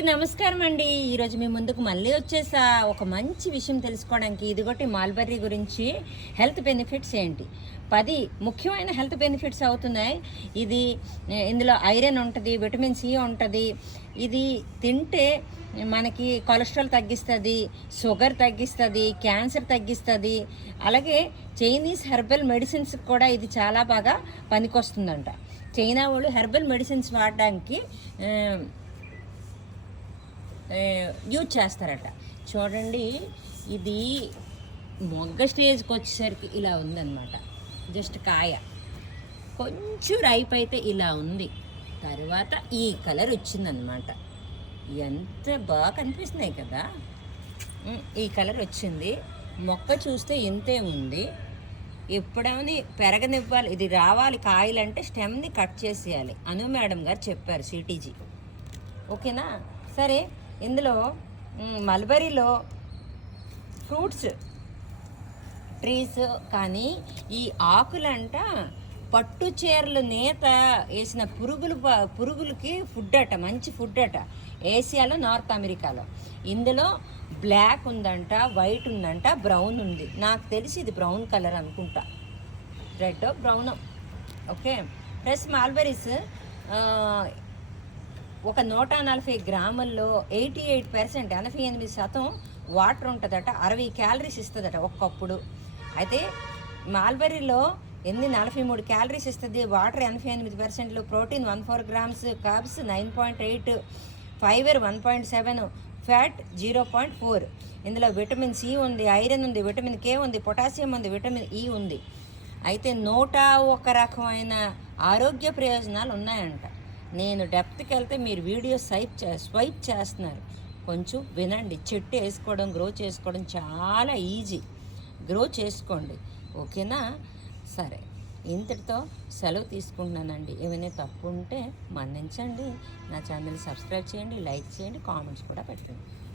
నమస్కారం అండి. ఈరోజు మీ ముందుకు మళ్ళీ వచ్చేసా ఒక మంచి విషయం తెలుసుకోవడానికి. ఇదిగోటి మాల్బెర్రీ గురించి హెల్త్ బెనిఫిట్స్ ఏంటి, 10 ముఖ్యమైన హెల్త్ బెనిఫిట్స్ అవుతున్నాయి. ఇందులో ఐరన్ ఉంటుంది, విటమిన్ సి ఉంటుంది. ఇది తింటే మనకి కొలెస్ట్రాల్ తగ్గిస్తుంది, షుగర్ తగ్గిస్తుంది, క్యాన్సర్ తగ్గిస్తుంది. అలాగే చైనీస్ హెర్బల్ మెడిసిన్స్ కూడా ఇది చాలా బాగా పనికొస్తుందంట. చైనా వాళ్ళు హెర్బల్ మెడిసిన్స్ వాడడానికి యూజ్ చేస్తారట. చూడండి, ఇది మొగ్గ స్టేజ్కి వచ్చేసరికి ఇలా ఉందన్నమాట. జస్ట్ కాయ కొంచెం రైప్ అయితే ఇలా ఉంది, తర్వాత ఈ కలర్ వచ్చిందనమాట. ఎంత బాగా కనిపిస్తున్నాయి కదా. ఈ కలర్ వచ్చింది. మొక్క చూస్తే ఇంతే ఉంది. ఎప్పుడేమని పెరగనివ్వాలి, ఇది రావాలి కాయలంటే స్టెమ్ని కట్ చేసేయాలి. అను మేడం గారు చెప్పారు, సిటీజీ. ఓకేనా? సరే, ఇందులో మల్బెర్రీలో ఫ్రూట్స్ ట్రీస్ కానీ ఈ ఆకులంట పట్టు చీరలు నేత వేసిన పురుగులకి ఫుడ్ అట, మంచి ఫుడ్ అట. ఏసియాలో, నార్త్ అమెరికాలో. ఇందులో బ్లాక్ ఉందంట, వైట్ ఉందంట, బ్రౌన్ ఉంది. నాకు తెలిసి ఇది బ్రౌన్ కలర్ అనుకుంటా, రెడ్ బ్రౌన్. ఓకే. ప్లస్ మాల్బెర్రీస్ ఒక 140 గ్రాముల్లో 88%, 88% వాటర్ ఉంటుందట. 60 క్యాలరీస్ ఇస్తుందట ఒక్కప్పుడు. అయితే మాల్బెర్రీలో 43 క్యాలరీస్ ఇస్తుంది, water 88%, protein 14 grams, carbs 9.8, fibre 1.7, fat 0.4. ఇందులో విటమిన్ సి ఉంది, ఐరన్ ఉంది, విటమిన్ కే ఉంది, పొటాషియం ఉంది, విటమిన్ ఈ ఉంది. అయితే 101 రకమైన ఆరోగ్య ప్రయోజనాలు ఉన్నాయంట. నేను డెప్త్కి వెళ్తే మీరు వీడియో స్వైప్ చేస్తున్నారు. కొంచెం వినండి. చెట్టు వేసుకోవడం, గ్రో చేసుకోవడం చాలా ఈజీ. గ్రో చేసుకోండి, ఓకేనా? సరే, ఇంతటితో సెలవు తీసుకుంటున్నానండి. ఏమైనా తప్పు ఉంటే మన్నించండి. నా ఛానల్ సబ్స్క్రైబ్ చేయండి, లైక్ చేయండి, కామెంట్స్ కూడా పెట్టండి.